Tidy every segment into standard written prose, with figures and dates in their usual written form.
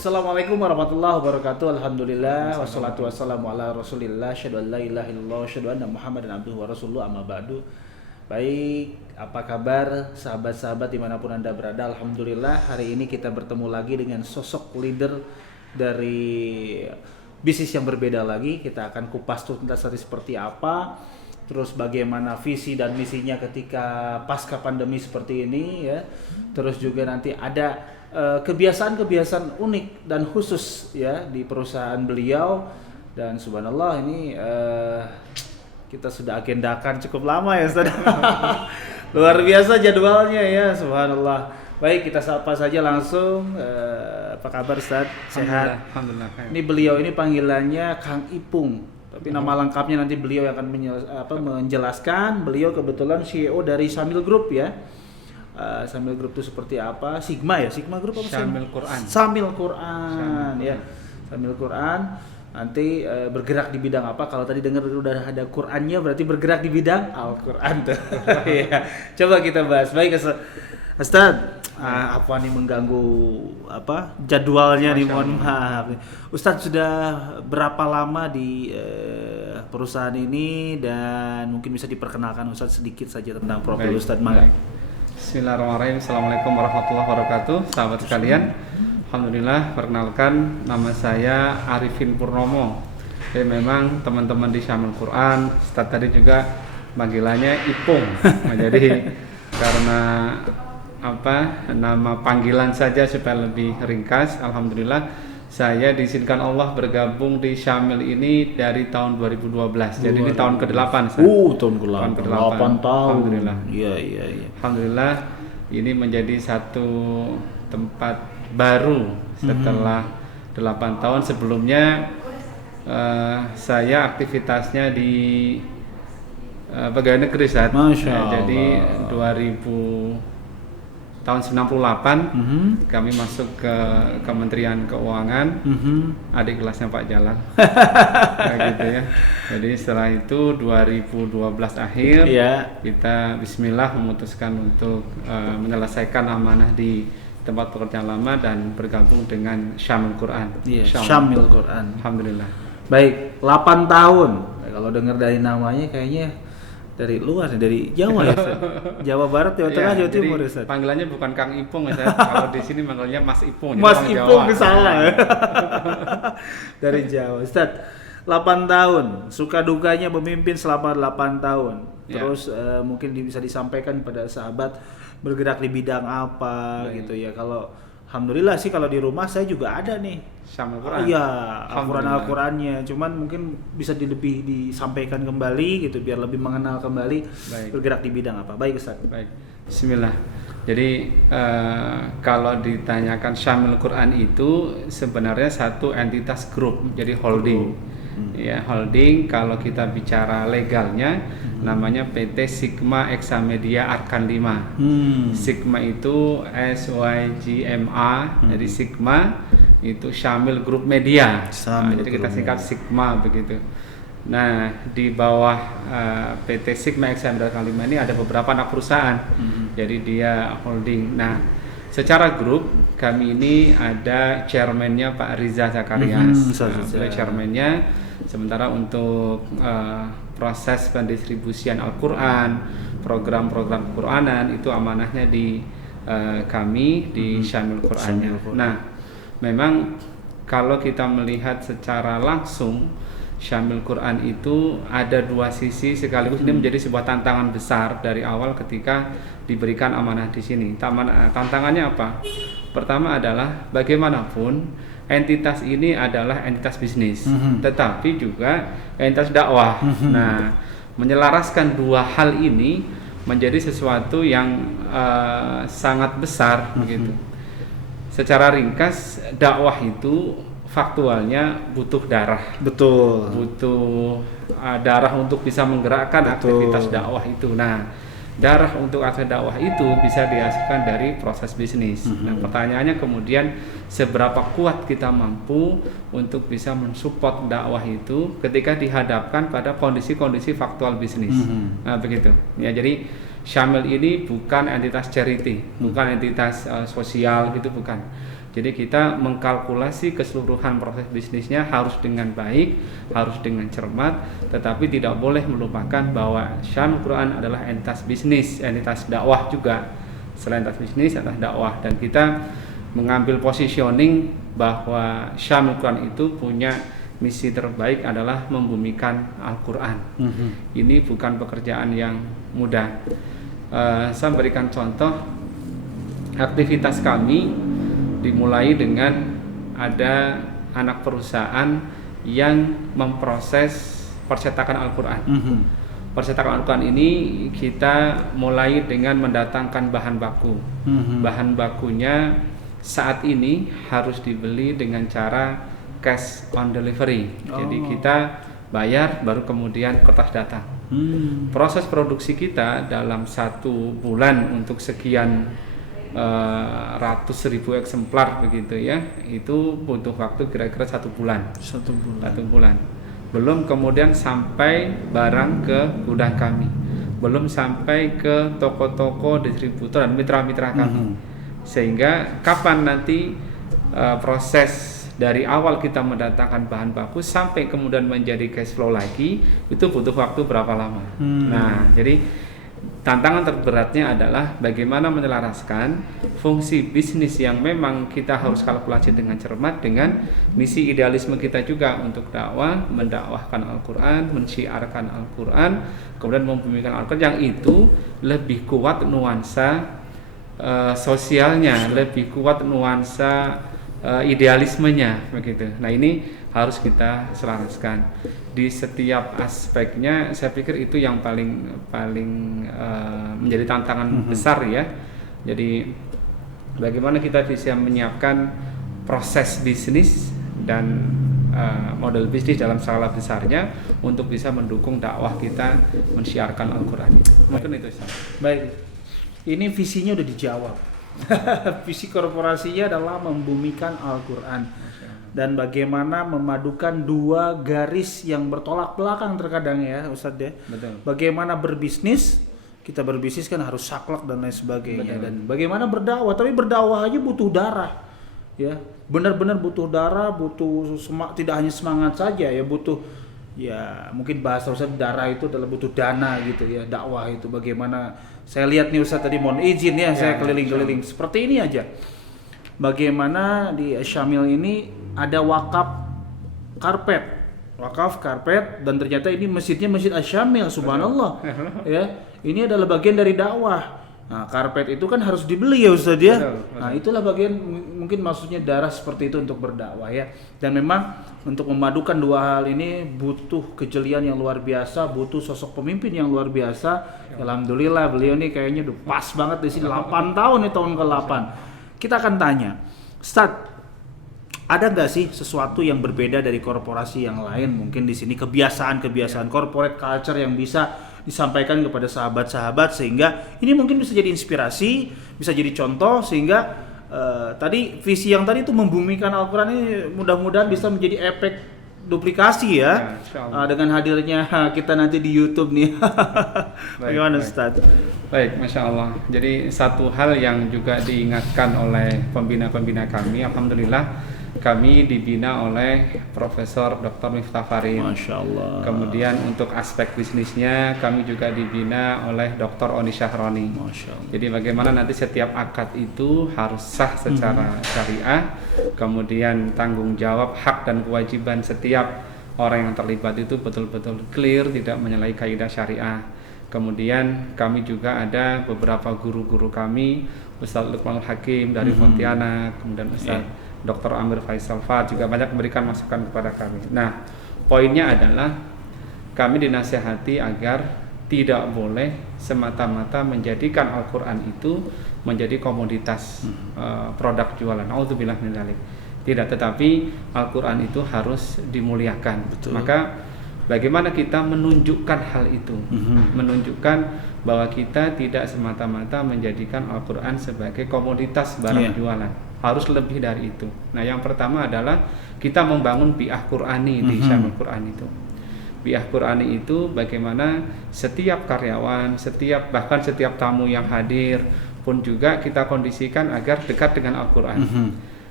Assalamualaikum warahmatullahi wabarakatuh. Alhamdulillah wassalatu wassalamu ala Rasulillah. Asyhadu an la ilaha illallah wa asyhadu anna Muhammadan abduhu wa rasuluhu amma ba'du. Baik, apa kabar sahabat-sahabat dimanapun Anda berada? Alhamdulillah hari ini kita bertemu lagi dengan sosok leader dari bisnis yang berbeda lagi. Kita akan kupas tuntas seperti apa, terus bagaimana visi dan misinya ketika pasca pandemi seperti ini ya. Terus juga nanti ada kebiasaan-kebiasaan unik dan khusus ya di perusahaan beliau, dan subhanallah ini kita sudah agendakan cukup lama ya Ustaz. Luar biasa jadwalnya ya, subhanallah. Baik, kita sapa saja langsung. Apa kabar Ustaz? Sehat? Alhamdulillah. Ini beliau ini panggilannya Kang Ipung, tapi nama lengkapnya nanti beliau yang akan menjelaskan. Beliau kebetulan CEO dari Syamil Group ya. Syamil Group itu seperti apa? Sigma Group apa? Syamil Quran. Syamil Quran ya. Syamil Quran nanti bergerak di bidang apa? Kalau tadi dengar udah ada Qurannya, berarti bergerak di bidang Al-Quran tuh. Ya. Coba kita bahas. Baik Ustaz, apa nih mengganggu jadwalnya nih, mohon maaf. Ustaz sudah berapa lama di perusahaan ini, dan mungkin bisa diperkenalkan Ustaz sedikit saja tentang profil Ustaz Mangga. Bismillahirrahmanirrahim. Assalamualaikum warahmatullahi wabarakatuh. Sahabat sekalian, alhamdulillah, perkenalkan nama saya Arifin Purnomo. Jadi memang teman-teman di Syamil Quran, Ustaz tadi juga panggilannya Ipung. Nah, jadi karena nama panggilan saja supaya lebih ringkas, alhamdulillah saya diizinkan Allah bergabung di Syamil ini dari tahun 2012. Jadi ini tahun ke-8. Tahun ke-8. 8 tahun. Alhamdulillah. Iya. Alhamdulillah, ini menjadi satu tempat baru setelah 8 tahun. Sebelumnya saya aktivitasnya di pegawai negeri saat. Jadi 2000 tahun 98 kami masuk ke Kementerian Keuangan, adik kelasnya Pak Jalal. Gitu ya. Jadi setelah itu 2012 akhir kita bismillah memutuskan untuk menyelesaikan amanah di tempat pekerjaan lama dan bergabung dengan Syamil Quran. Syamil Quran. Alhamdulillah. Baik, 8 tahun. Kalau dengar dari namanya kayaknya dari luar, dari Jawa ya Ustaz? Jawa Barat, Jawa Tengah, Jawa Timur ya Ustaz? Panggilannya bukan Kang Ipung ya Ustaz. Kalau di sini manggilnya Mas Ipung. Mas Ipung salah ya. Dari Jawa. Ustaz, 8 tahun, suka dukanya memimpin selama 8 tahun. Terus mungkin bisa disampaikan pada sahabat bergerak di bidang apa gitu ya. Kalau alhamdulillah sih kalau di rumah saya juga ada nih Syamil Quran. Iya, Al-Qurannya. Cuman mungkin bisa lebih disampaikan kembali gitu biar lebih mengenal kembali. Bergerak di bidang apa. Baik Ustaz. Baik. Bismillah. Jadi kalau ditanyakan Syamil Quran itu sebenarnya satu entitas grup, jadi holding. Ya, holding kalau kita bicara legalnya namanya PT Sigma Examedia Arkan 5. Sigma itu SYGMA, jadi Sigma itu Syamil Group Media. Jadi kita singkat Sigma begitu. Nah, di bawah PT Sigma Examedia Arkan 5 ini ada beberapa anak perusahaan. Jadi dia holding. Nah, secara grup kami ini ada chairman-nya Pak Riza Zakarias. Chairman-nya. Sementara untuk proses pendistribusian Al-Quran, program-program Quranan itu amanahnya di kami di Syamil Quran. Nah, memang kalau kita melihat secara langsung Syamil Quran itu ada dua sisi sekaligus. Ini menjadi sebuah tantangan besar dari awal ketika diberikan amanah di sini. Tantangannya apa? Pertama adalah bagaimanapun entitas ini adalah entitas bisnis, tetapi juga entitas dakwah. Nah, menyelaraskan dua hal ini menjadi sesuatu yang sangat besar begitu. Secara ringkas, dakwah itu faktualnya butuh darah. Betul. Butuh darah untuk bisa menggerakkan aktivitas dakwah itu. Nah, darah untuk akses dakwah itu bisa dihasilkan dari proses bisnis. Nah, pertanyaannya kemudian seberapa kuat kita mampu untuk bisa mensupport dakwah itu ketika dihadapkan pada kondisi-kondisi faktual bisnis. Nah, begitu. Ya, jadi Syamil ini bukan entitas charity, bukan entitas sosial gitu, bukan. Jadi kita mengkalkulasi keseluruhan proses bisnisnya harus dengan baik, harus dengan cermat, tetapi tidak boleh melupakan bahwa Syamil Quran adalah entitas bisnis, entitas dakwah juga. Selain entitas bisnis, entitas dakwah, dan kita mengambil positioning bahwa Syamil Quran itu punya misi terbaik adalah membumikan Al-Quran. Ini bukan pekerjaan yang mudah. Saya berikan contoh, aktivitas kami dimulai dengan ada anak perusahaan yang memproses percetakan Al-Quran. Percetakan Al-Quran ini kita mulai dengan mendatangkan bahan baku. Bahan bakunya saat ini harus dibeli dengan cara cash on delivery. Jadi kita bayar baru kemudian kertas datang. Proses produksi kita dalam 1 bulan untuk sekian ratus ribu eksemplar begitu ya, itu butuh waktu kira-kira 1 bulan. 1 bulan. 1 bulan. Belum kemudian sampai barang ke gudang kami, belum sampai ke toko-toko distributor dan mitra-mitra kami. Sehingga kapan nanti proses dari awal kita mendatangkan bahan baku sampai kemudian menjadi cash flow lagi, itu butuh waktu berapa lama. Nah, jadi tantangan terberatnya adalah bagaimana menyelaraskan fungsi bisnis yang memang kita harus kalkulasi dengan cermat dengan misi idealisme kita juga untuk dakwah, mendakwahkan Al-Quran, mensyiarkan Al-Quran, kemudian membumikan Al-Quran, yang itu lebih kuat nuansa sosialnya, lebih kuat nuansa idealismenya begitu. Nah, ini harus kita selaraskan di setiap aspeknya. Saya pikir itu yang paling menjadi tantangan besar ya. Jadi bagaimana kita bisa menyiapkan proses bisnis dan model bisnis dalam skala besarnya untuk bisa mendukung dakwah kita mensyiarkan Al-Quran. Mungkin itu. Baik, ini visinya udah dijawab. Visi korporasinya adalah membumikan Al-Quran dan bagaimana memadukan 2 garis yang bertolak belakang terkadang ya Ustadz ya. Betul. Bagaimana berbisnis, kita berbisnis kan harus saklek dan lain sebagainya. Betul. Dan bagaimana berdakwah, tapi berdakwah aja butuh darah ya, benar-benar butuh darah, butuh tidak hanya semangat saja ya, butuh ya mungkin bahasa Ustadz darah itu adalah butuh dana gitu ya. Dakwah itu bagaimana, saya lihat nih Ustadz tadi mohon izin ya, saya keliling-keliling seperti ini aja. Bagaimana di Syamil ini ada wakaf karpet dan ternyata ini masjidnya Masjid Asy-Syamil, subhanallah. Ya, ini adalah bagian dari dakwah. Nah, karpet itu kan harus dibeli ya Ustadz ya. Betul. Nah, itulah bagian mungkin maksudnya darah seperti itu untuk berdakwah ya. Dan memang untuk memadukan 2 hal ini butuh kejelian yang luar biasa, butuh sosok pemimpin yang luar biasa. Alhamdulillah beliau nih kayaknya udah pas banget di sini, 8 tahun nih, tahun ke-8. Kita akan tanya, Ustadz, ada nggak sih sesuatu yang berbeda dari korporasi yang lain? Mungkin di sini kebiasaan corporate culture yang bisa disampaikan kepada sahabat-sahabat sehingga ini mungkin bisa jadi inspirasi, bisa jadi contoh sehingga tadi visi yang tadi itu membumikan Al-Quran ini mudah-mudahan bisa menjadi efek duplikasi ya, dengan hadirnya kita nanti di YouTube nih. Bagaimana Ustaz? Baik, Masya Allah. Jadi satu hal yang juga diingatkan oleh pembina-pembina kami, alhamdulillah kami dibina oleh Profesor Dr. Miftah Farid. Masya Allah. Kemudian untuk aspek bisnisnya kami juga dibina oleh Dr. Oni Syahroni. Masya Allah. Jadi bagaimana nanti setiap akad itu harus sah secara syariah, kemudian tanggung jawab, hak dan kewajiban setiap orang yang terlibat itu betul-betul clear, tidak menyalahi kaidah syariah. Kemudian kami juga ada beberapa guru-guru kami, Ustaz Luqmanul Hakim dari Pontianak, kemudian Ustaz Dr. Amir Faisal Fad juga banyak memberikan masukan kepada kami. Nah, poinnya adalah kami dinasihati agar tidak boleh semata-mata menjadikan Al-Quran itu menjadi komoditas produk jualan. Auzubillah min dzalik. Tidak, tetapi Al-Quran itu harus dimuliakan. Betul. Maka bagaimana kita menunjukkan hal itu? Menunjukkan bahwa kita tidak semata-mata menjadikan Al-Quran sebagai komoditas barang jualan. Harus lebih dari itu. Nah, yang pertama adalah kita membangun bi'ah Qur'ani di Syamil Quran itu. Bi'ah Qur'ani itu bagaimana setiap karyawan, bahkan setiap tamu yang hadir pun juga kita kondisikan agar dekat dengan Al-Quran.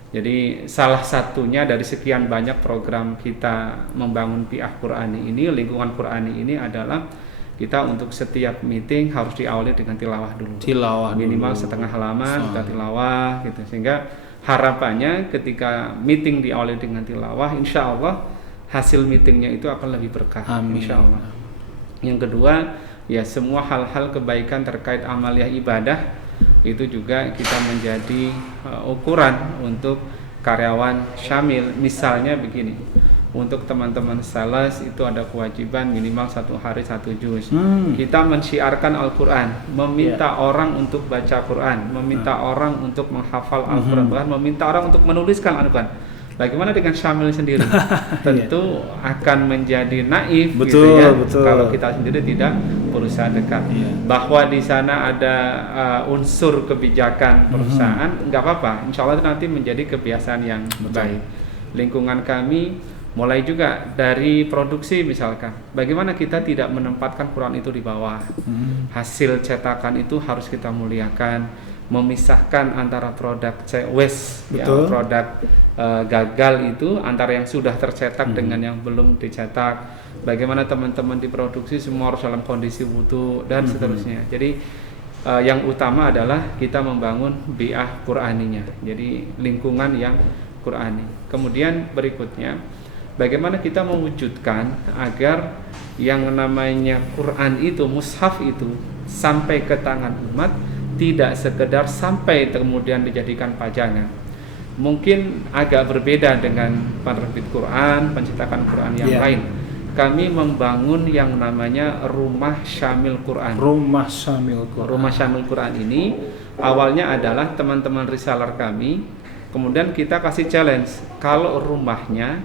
Jadi salah satunya dari sekian banyak program kita membangun Bi'ah Qur'ani ini, lingkungan Qur'ani ini adalah kita untuk setiap meeting harus diawali dengan tilawah dulu. Tilawah Minimal dulu. setengah halaman kita tilawah gitu. Sehingga harapannya ketika meeting diawali dengan tilawah, insya Allah hasil meetingnya itu akan lebih berkah. Amin. Insya Allah. Yang kedua, ya semua hal-hal kebaikan terkait amaliyah ibadah itu juga kita menjadi ukuran untuk karyawan syamil. Misalnya begini, untuk teman-teman sales itu ada kewajiban minimal 1 hari 1 juz. Kita mensyiarkan Al-Quran, meminta orang untuk baca Quran, meminta orang untuk menghafal Al-Quran, bahkan meminta orang untuk menuliskan Al-Quran. Bagaimana dengan syamil sendiri? Tentu akan menjadi naif, betul, gitu ya, betul. kalau kita sendiri tidak berusaha dekat. Bahwa di sana ada unsur kebijakan perusahaan, nggak apa-apa. Insya Allah itu nanti menjadi kebiasaan yang baik. Lingkungan kami mulai juga dari produksi misalkan, bagaimana kita tidak menempatkan Quran itu di bawah. Hasil cetakan itu harus kita muliakan, memisahkan antara produk waste, ya, produk gagal itu antara yang sudah tercetak dengan yang belum dicetak. Bagaimana teman-teman di produksi semua harus dalam kondisi wudu dan seterusnya. Jadi yang utama adalah kita membangun bi'ah Qur'aninya, jadi lingkungan yang Qur'ani. Kemudian berikutnya, bagaimana kita mewujudkan agar yang namanya Quran itu, mushaf itu sampai ke tangan umat, tidak sekedar sampai kemudian dijadikan pajangan. Mungkin agak berbeda dengan penerbit Quran, pencetakan Quran yang lain. Kami membangun yang namanya Rumah Syamil Quran. Rumah Syamil Quran. Rumah Syamil Quran ini awalnya adalah teman-teman reseller kami, kemudian kita kasih challenge, kalau rumahnya,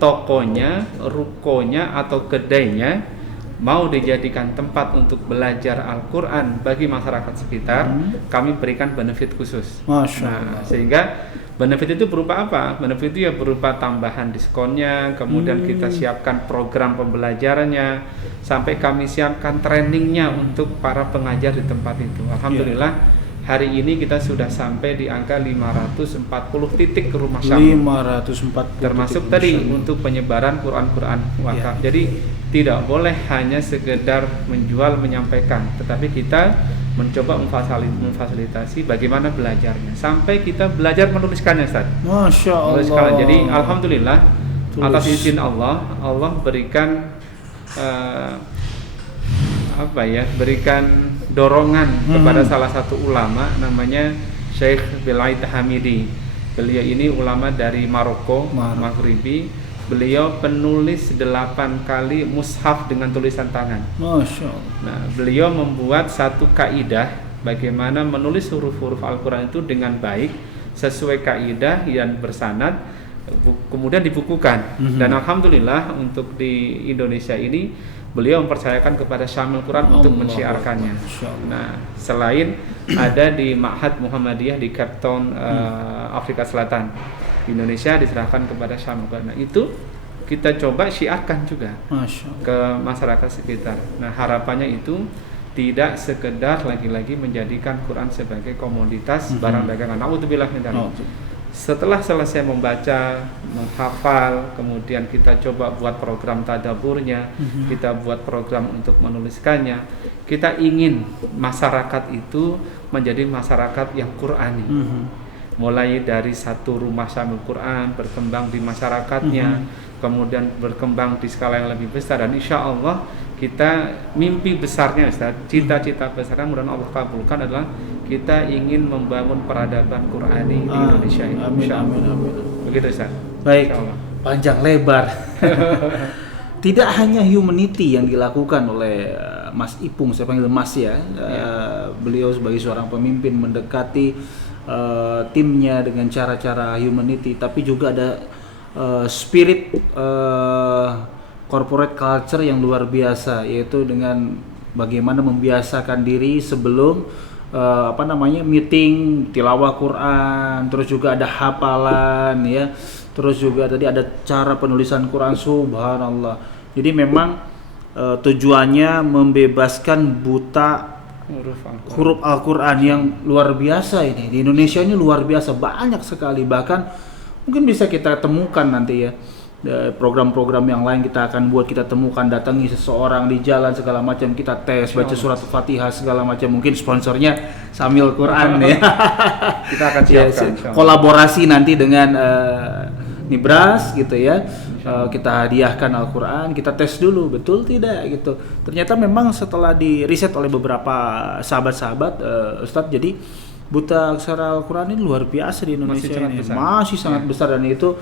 tokonya, rukonya atau kedainya mau dijadikan tempat untuk belajar Al-Quran bagi masyarakat sekitar, kami berikan benefit khusus. Masya Allah. Sehingga benefit itu berupa apa? Benefit itu ya berupa tambahan diskonnya, kemudian kita siapkan program pembelajarannya, sampai kami siapkan trainingnya untuk para pengajar di tempat itu. Alhamdulillah, hari ini kita sudah sampai di angka 540 titik ke rumah syamil. 540 termasuk titik tadi syamil untuk penyebaran Quran-Quran wakaf. Jadi tidak boleh hanya sekedar menjual, menyampaikan, tetapi kita mencoba memfasilitasi bagaimana belajarnya, sampai kita belajar menuliskannya, Ustaz. Masya Allah. Jadi alhamdulillah, atas izin Allah, Allah berikan berikan dorongan kepada salah satu ulama namanya Syekh Belaid Hamidi. Beliau ini ulama dari Maroko, Maghribi. Beliau penulis 8 kali mushaf dengan tulisan tangan. Masya Allah. Nah, beliau membuat satu kaidah bagaimana menulis huruf-huruf Al-Quran itu dengan baik, sesuai kaidah yang bersanad, kemudian dibukukan. Dan alhamdulillah untuk di Indonesia ini beliau mempercayakan kepada Syamil Quran untuk mensyiarkannya. Nah, selain ada di Ma'had Muhammadiyah di Cape Town, Afrika Selatan, Indonesia diserahkan kepada Syamil Quran. Nah, itu kita coba syiarkan juga ke masyarakat sekitar. Nah, harapannya itu tidak sekedar lagi-lagi menjadikan Quran sebagai komoditas barang dagangan. Na'udzubillah min dzalik. Setelah selesai membaca, menghafal, kemudian kita coba buat program tadaburnya, kita buat program untuk menuliskannya. Kita ingin masyarakat itu menjadi masyarakat yang Qurani. Mulai dari satu rumah Syamil Quran berkembang di masyarakatnya, kemudian berkembang di skala yang lebih besar, dan insya Allah kita mimpi besarnya, Ustaz, cita-cita besarnya mudah-mudahan Allah kabulkan adalah kita ingin membangun peradaban Qurani di Indonesia ini. Amin. Begitu, Ustaz. Baik, panjang lebar. Tidak hanya humanity yang dilakukan oleh Mas Ipung, saya panggil Mas ya. Beliau sebagai seorang pemimpin mendekati timnya dengan cara-cara humanity, tapi juga ada spirit corporate culture yang luar biasa, yaitu dengan bagaimana membiasakan diri sebelum meeting tilawah Quran, terus juga ada hafalan ya, terus juga tadi ada cara penulisan Quran. Subhanallah. Jadi memang tujuannya membebaskan buta huruf Al-Quran yang luar biasa ini. Di Indonesia ini luar biasa, banyak sekali. Bahkan mungkin bisa kita temukan nanti ya, program-program yang lain kita akan buat, kita temukan, datangi seseorang di jalan segala macam, kita tes, baca surat Fatihah segala macam. Mungkin sponsornya Syamil Quran ya. Kita akan siapkan kolaborasi nanti dengan Nibras gitu ya. Kita hadiahkan Al-Quran, kita tes dulu betul tidak gitu. Ternyata memang setelah di riset oleh beberapa sahabat-sahabat Ustadz, jadi buta aksara Al-Quran ini luar biasa di Indonesia, masih sangat besar, dan itu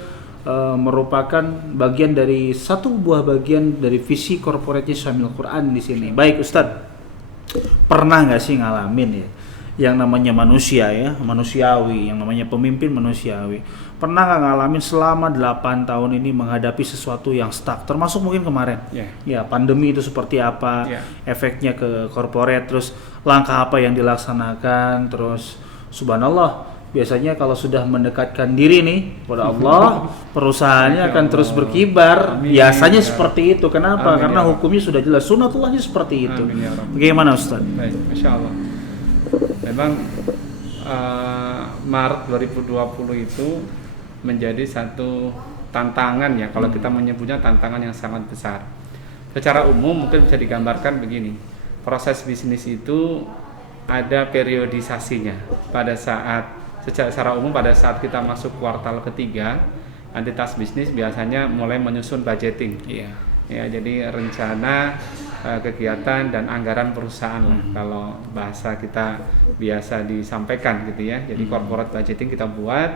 merupakan bagian dari satu buah bagian dari visi korporatnya Syamil Quran di sini. Baik Ustadz, pernah nggak sih ngalamin ya yang namanya manusia ya, manusiawi, yang namanya pemimpin manusiawi, pernah nggak ngalamin selama 8 tahun ini menghadapi sesuatu yang stuck, termasuk mungkin kemarin ya pandemi itu seperti apa, efeknya ke korporat, terus langkah apa yang dilaksanakan, terus subhanallah, biasanya kalau sudah mendekatkan diri nih kepada Allah, perusahaannya akan terus berkibar. Amin. Biasanya seperti itu. Kenapa? Karena hukumnya sudah jelas, sunatullahnya seperti itu. Bagaimana Ustaz? Baik, Masya Allah. Memang Maret 2020 itu menjadi satu tantangan ya, kalau kita menyebutnya tantangan yang sangat besar. Secara umum mungkin bisa digambarkan begini, proses bisnis itu ada periodisasinya. Secara umum pada saat kita masuk kuartal ketiga, entitas bisnis biasanya mulai menyusun budgeting. Ya, jadi rencana kegiatan dan anggaran perusahaan lah, kalau bahasa kita biasa disampaikan gitu ya. Jadi corporate budgeting kita buat,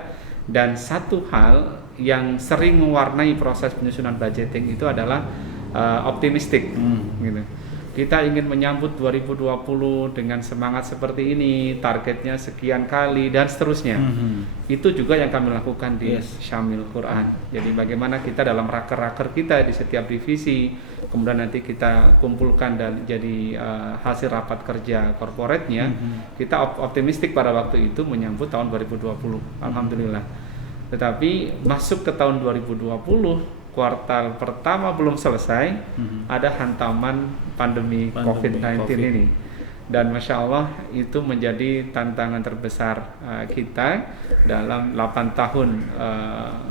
dan satu hal yang sering mewarnai proses penyusunan budgeting itu adalah optimistik gitu. Kita ingin menyambut 2020 dengan semangat seperti ini, targetnya sekian kali dan seterusnya. Itu juga yang kami lakukan di Syamil Quran. Jadi bagaimana kita dalam raker-raker kita di setiap divisi, kemudian nanti kita kumpulkan dan jadi hasil rapat kerja korporatnya, kita optimistik pada waktu itu menyambut tahun 2020. Alhamdulillah. Tetapi masuk ke tahun 2020, kuartal pertama belum selesai, ada hantaman pandemi COVID-19 ini, dan Masya Allah itu menjadi tantangan terbesar kita dalam 8 tahun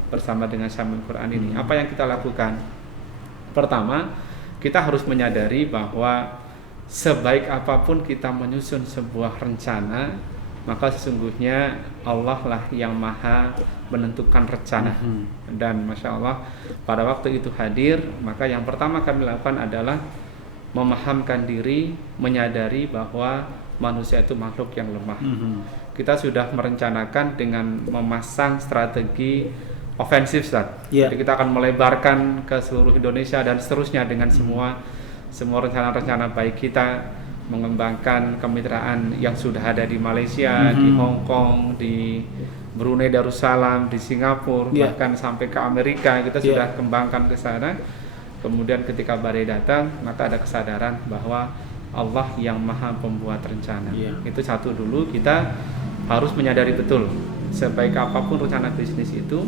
bersama dengan Syamil Quran ini. Apa yang kita lakukan? Pertama, kita harus menyadari bahwa sebaik apapun kita menyusun sebuah rencana, maka sesungguhnya Allah lah yang maha menentukan rencana. Dan Masya Allah pada waktu itu hadir, maka yang pertama kami lakukan adalah memahamkan diri, menyadari bahwa manusia itu makhluk yang lemah. Kita sudah merencanakan dengan memasang strategi ofensif, jadi kita akan melebarkan ke seluruh Indonesia dan seterusnya dengan semua rencana-rencana baik kita, mengembangkan kemitraan yang sudah ada di Malaysia, di Hong Kong, di Brunei Darussalam, di Singapura, bahkan sampai ke Amerika kita sudah kembangkan ke sana. Kemudian ketika badai datang, maka ada kesadaran bahwa Allah yang maha pembuat rencana. Itu satu dulu, kita harus menyadari betul sebaik apapun rencana bisnis itu,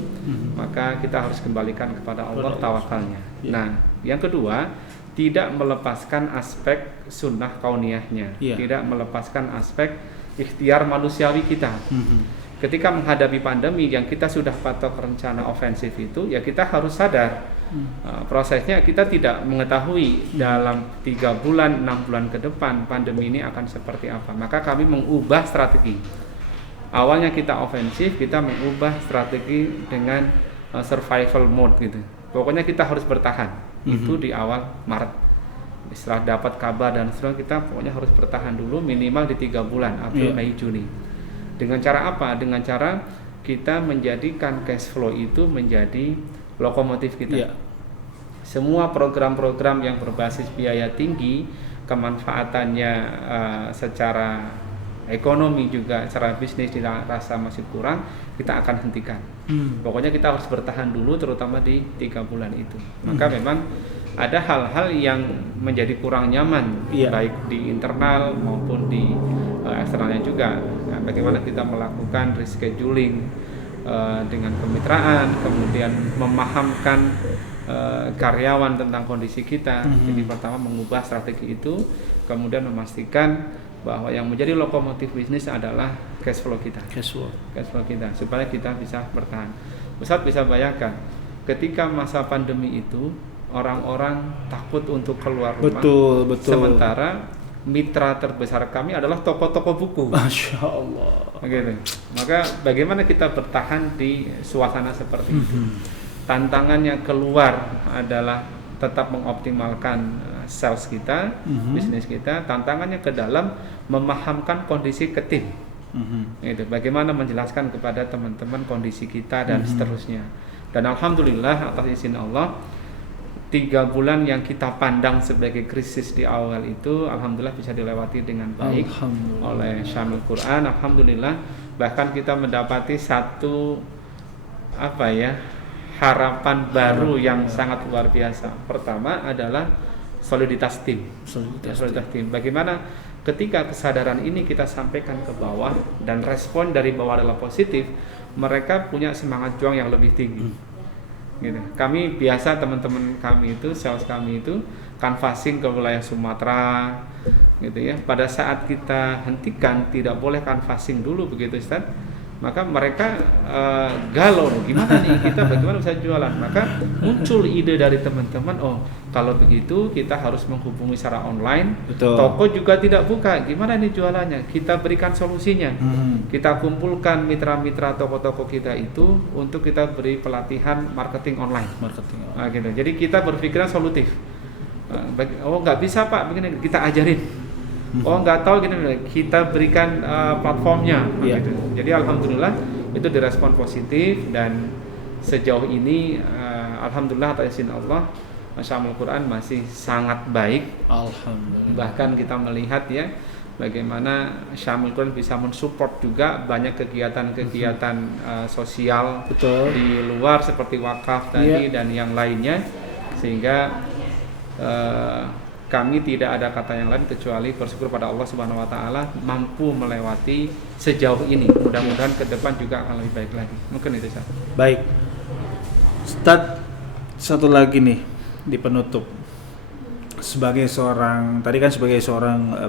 maka kita harus kembalikan kepada Allah, tawakalnya. Nah, yang kedua, tidak melepaskan aspek sunnah kauniyahnya, tidak melepaskan aspek ikhtiar manusiawi kita. Ketika menghadapi pandemi yang kita sudah patok rencana ofensif itu, ya kita harus sadar prosesnya kita tidak mengetahui dalam 3 bulan, 6 bulan ke depan pandemi ini akan seperti apa. Maka kami mengubah strategi. Awalnya kita ofensif, kita mengubah strategi dengan survival mode gitu. Pokoknya kita harus bertahan. Itu di awal Maret. Setelah dapat kabar dan setelah kita pokoknya harus bertahan dulu minimal di 3 bulan, April, Mei, Juni. Dengan cara apa? Dengan cara kita menjadikan cash flow itu menjadi lokomotif kita. Semua program-program yang berbasis biaya tinggi, kemanfaatannya secara ekonomi juga secara bisnis dirasa masih kurang, kita akan hentikan. Pokoknya kita harus bertahan dulu, terutama di 3 bulan itu. Maka memang ada hal-hal yang menjadi kurang nyaman, baik di internal maupun di eksternalnya juga. Nah, bagaimana kita melakukan rescheduling dengan kemitraan, kemudian memahamkan karyawan tentang kondisi kita. Jadi pertama mengubah strategi itu, kemudian memastikan bahwa yang menjadi lokomotif bisnis adalah cash flow kita. Cash flow kita supaya kita bisa bertahan. Ustaz bisa bayangkan ketika masa pandemi itu orang-orang takut untuk keluar rumah. Betul. Sementara mitra terbesar kami adalah toko-toko buku. Masya Allah. Gitu. Maka bagaimana kita bertahan di suasana seperti itu? Tantangannya keluar adalah tetap mengoptimalkan sales kita, bisnis kita. Tantangannya ke dalam memahamkan kondisi ke tim. Gitu. Bagaimana menjelaskan kepada teman-teman kondisi kita dan seterusnya. Dan alhamdulillah atas izin Allah 3 bulan yang kita pandang sebagai krisis di awal itu alhamdulillah bisa dilewati dengan baik oleh Syamil Quran. Alhamdulillah bahkan kita mendapati satu harapan baru yang sangat luar biasa. Pertama adalah soliditas tim. Bagaimana ketika kesadaran ini kita sampaikan ke bawah dan respon dari bawah adalah positif, mereka punya semangat juang yang lebih tinggi. Gitu. Kami biasa teman-teman kami itu, sales kami itu canvassing ke wilayah Sumatera, gitu ya. Pada saat kita hentikan, tidak boleh canvassing dulu begitu Ustaz. Maka mereka galau, gimana nih kita bagaimana bisa jualan? Maka muncul ide dari teman-teman, oh kalau begitu kita harus menghubungi secara online. Betul. Toko juga tidak buka, gimana nih jualannya? Kita berikan solusinya. Kita kumpulkan mitra-mitra toko-toko kita itu untuk kita beri pelatihan marketing online. Nah, gitu. Jadi kita berpikiran solutif. Oh nggak bisa Pak, begini kita ajarin. Oh nggak tahu gini, kita berikan platformnya, gitu. Jadi alhamdulillah itu direspon positif dan sejauh ini alhamdulillah atas izin Allah Syamil Quran masih sangat baik. Alhamdulillah. Bahkan kita melihat ya bagaimana Syamil Quran bisa mensupport juga banyak kegiatan-kegiatan sosial. Betul. Di luar seperti wakaf tadi dan yang lainnya, sehingga kami tidak ada kata yang lain kecuali bersyukur pada Allah Subhanahu wa taala mampu melewati sejauh ini. Mudah-mudahan ke depan juga akan lebih baik lagi. Mungkin itu saja. Baik. Ustaz, satu lagi nih di penutup. Sebagai seorang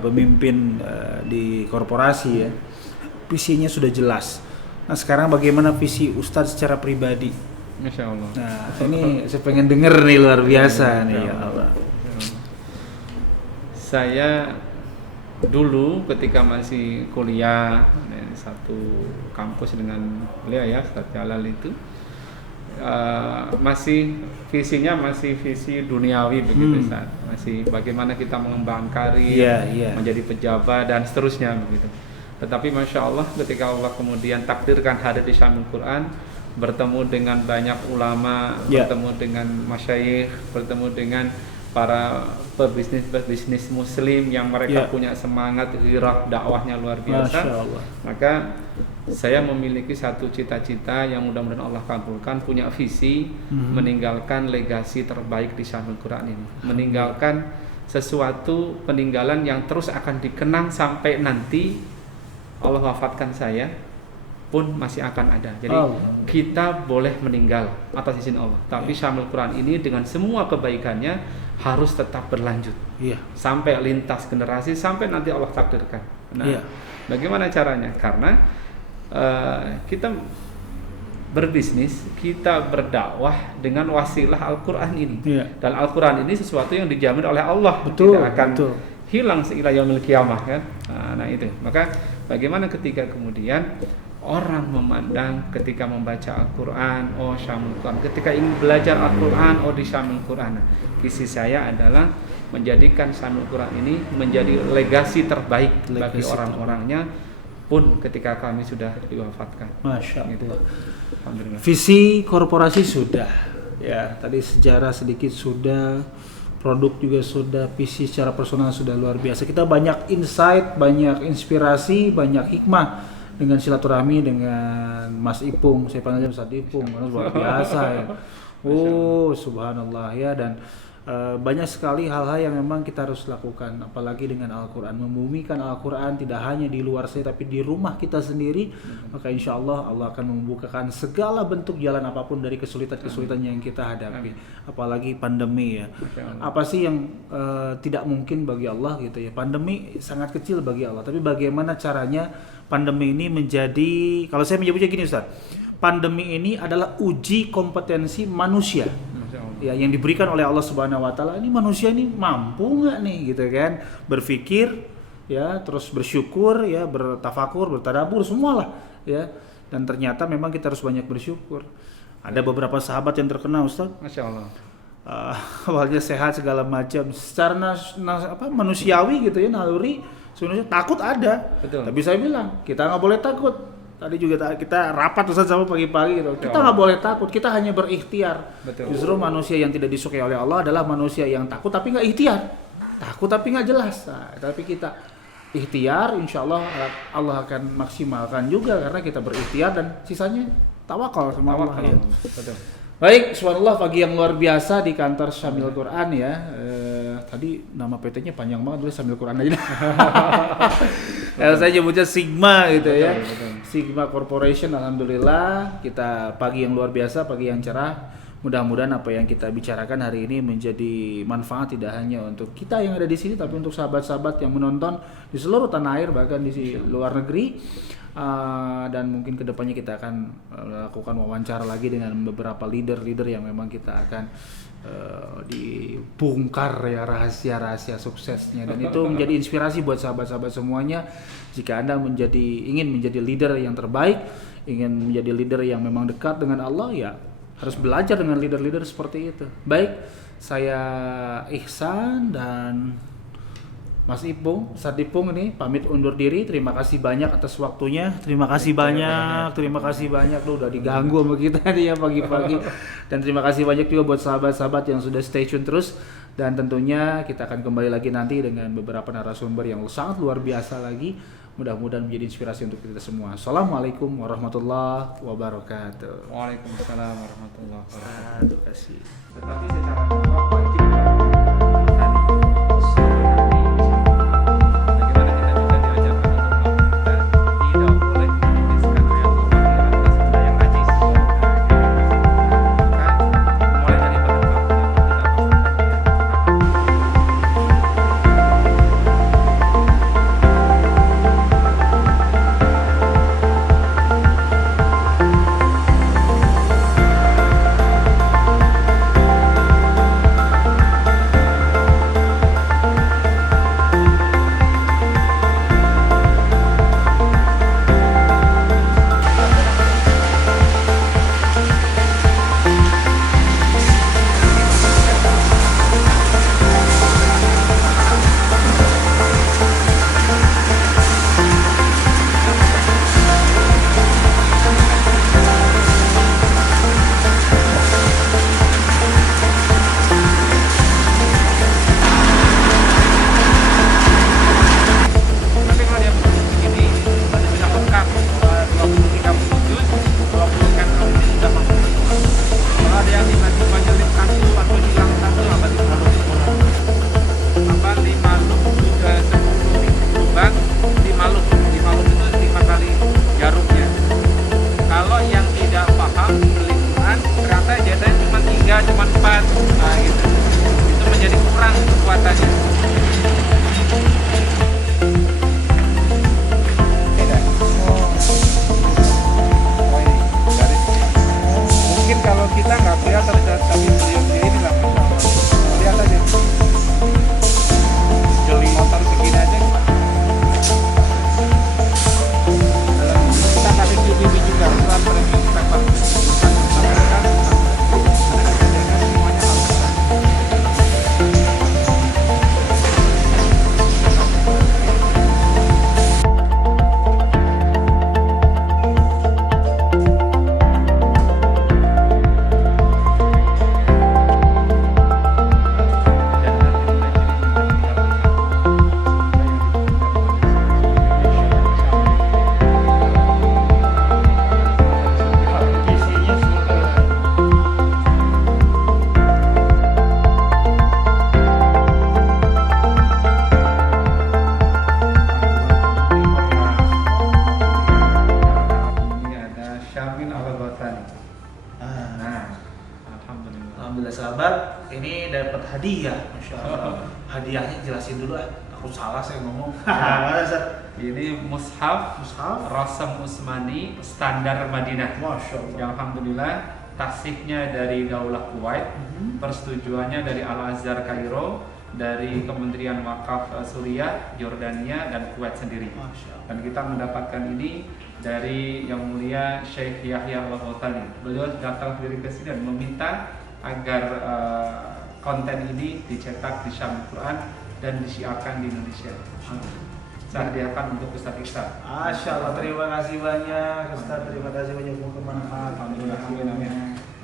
pemimpin di korporasi ya. Visinya sudah jelas. Nah, sekarang bagaimana visi Ustaz secara pribadi? Masya Allah. Nah, ini saya pengen denger nih, luar biasa nih ya Allah. Saya dulu ketika masih kuliah satu kampus dengan beliau ya Ustaz Jalal itu masih visinya masih visi duniawi begitu Ustaz. Masih bagaimana kita mengembangkan karir, menjadi pejabat dan seterusnya begitu. Tetapi Masya Allah ketika Allah kemudian takdirkan hadir di Syamil Quran, bertemu dengan banyak ulama, bertemu dengan masyayikh, bertemu dengan para pebisnis muslim yang mereka punya semangat girah dakwahnya luar biasa. Maka saya memiliki satu cita-cita yang mudah-mudahan Allah kabulkan, punya visi meninggalkan legasi terbaik di Syamil Quran ini, meninggalkan sesuatu peninggalan yang terus akan dikenang sampai nanti Allah wafatkan saya pun masih akan ada. Jadi kita boleh meninggal atas izin Allah, tapi Syamil Quran ini dengan semua kebaikannya harus tetap berlanjut sampai lintas generasi, sampai nanti Allah takdirkan. Nah, bagaimana caranya? Karena kita berbisnis, kita berdakwah dengan wasilah Al-Quran ini. Dan Al-Quran ini sesuatu yang dijamin oleh Allah, tidak akan hilang ila yaumil qiyamah kan. Nah itu. Maka bagaimana ketika kemudian orang memandang ketika membaca Al-Quran, oh Syamil Quran. Ketika ingin belajar Al-Quran, oh di Syamil Quran. Visi saya adalah menjadikan Syamil Quran ini menjadi legasi terbaik bagi orang-orangnya pun ketika kami sudah diwafatkan. Masya Allah. Gitu. Alhamdulillah. Visi korporasi sudah, ya tadi sejarah sedikit sudah, produk juga sudah, visi secara personal sudah luar biasa. Kita banyak insight, banyak inspirasi, banyak hikmah dengan silaturahmi dengan Mas Ipung. Saya panggilnya Ustaz Ipung, luar biasa ya. Oh subhanallah ya. Dan banyak sekali hal-hal yang memang kita harus lakukan, apalagi dengan Al-Quran, membumikan Al-Quran tidak hanya di luar saya tapi di rumah kita sendiri. Maka insya Allah Allah akan membukakan segala bentuk jalan apapun dari kesulitan-kesulitan yang kita hadapi. Apalagi pandemi ya, apa sih yang tidak mungkin bagi Allah gitu ya. Pandemi sangat kecil bagi Allah, tapi bagaimana caranya pandemi ini menjadi, kalau saya menyebutnya gini Ustaz, pandemi ini adalah uji kompetensi manusia ya, yang diberikan oleh Allah Subhanahu wa taala. Ini manusia ini mampu nggak nih gitu kan, berpikir ya, terus bersyukur ya, bertafakur, bertadabbur semualah ya. Dan ternyata memang kita harus banyak bersyukur. Ada beberapa sahabat yang terkenal Ustaz, Masya Allah. Awalnya sehat segala macam, secara manusiawi gitu ya, naluri sebenarnya takut ada. Betul. Tapi saya bilang kita nggak boleh takut. Tadi juga kita rapat Ustaz sama pagi-pagi gitu. Kita nggak boleh takut, kita hanya berikhtiar. Betul. Justru manusia yang tidak disukai oleh Allah adalah manusia yang takut tapi nggak ikhtiar. Takut tapi nggak jelas. Nah, tapi kita ikhtiar, insya Allah Allah akan maksimalkan juga karena kita berikhtiar dan sisanya tawakal sama Allah. Ya. Betul. Baik, subhanallah, pagi yang luar biasa di kantor Syamil Quran ya. Tadi nama PT-nya panjang banget, boleh Syamil Quran aja. Saya nyebutnya Sigma gitu ya. Betul. Sigma Corporation, alhamdulillah kita pagi yang luar biasa, pagi yang cerah. Mudah-mudahan apa yang kita bicarakan hari ini menjadi manfaat tidak hanya untuk kita yang ada di sini, tapi untuk sahabat-sahabat yang menonton di seluruh tanah air, bahkan di luar negeri. Dan mungkin kedepannya kita akan lakukan wawancara lagi dengan beberapa leader-leader yang memang kita akan dibongkar ya rahasia-rahasia suksesnya, dan itu menjadi inspirasi buat sahabat-sahabat semuanya. Jika Anda ingin menjadi leader yang terbaik, ingin menjadi leader yang memang dekat dengan Allah, ya harus belajar dengan leader-leader seperti itu. Baik, saya Ihsan dan Mas Ipung, Ustaz Ipung ini pamit undur diri. Terima kasih banyak atas waktunya. Terima kasih banyak lu udah diganggu sama kita nih ya pagi-pagi. Dan terima kasih banyak juga buat sahabat-sahabat yang sudah stay tune terus. Dan tentunya kita akan kembali lagi nanti dengan beberapa narasumber yang sangat luar biasa lagi. Mudah-mudahan menjadi inspirasi untuk kita semua. Assalamualaikum warahmatullahi wabarakatuh. Waalaikumsalam warahmatullahi wabarakatuh. Terima kasih. Tetapi secara wajib Alhamdulillah sahabat, ini dapat hadiah, masya Allah. Hadiahnya jelasin dulu ah, aku salah saya ngomong. Mana Ustaz? Ini mushaf Rasam Utsmani standar Madinah. Masya Allah. Yang alhamdulillah tasihnya dari Daulah Kuwait, persetujuannya dari Al Azhar Kairo, dari Kementerian Wakaf Suriah, Yordania dan Kuwait sendiri. Dan kita mendapatkan ini dari Yang Mulia Syekh Yahya Al-Hotani. Beliau datang sendiri ke sini dan meminta agar konten ini dicetak di Syamil Quran dan disiarkan di Indonesia. Saya hadiahkan untuk Ustaz Iksan. Masya Allah, terima kasih banyak Ustaz, terima kasih banyak, semoga bermanfaat. Alhamdulillah, amin.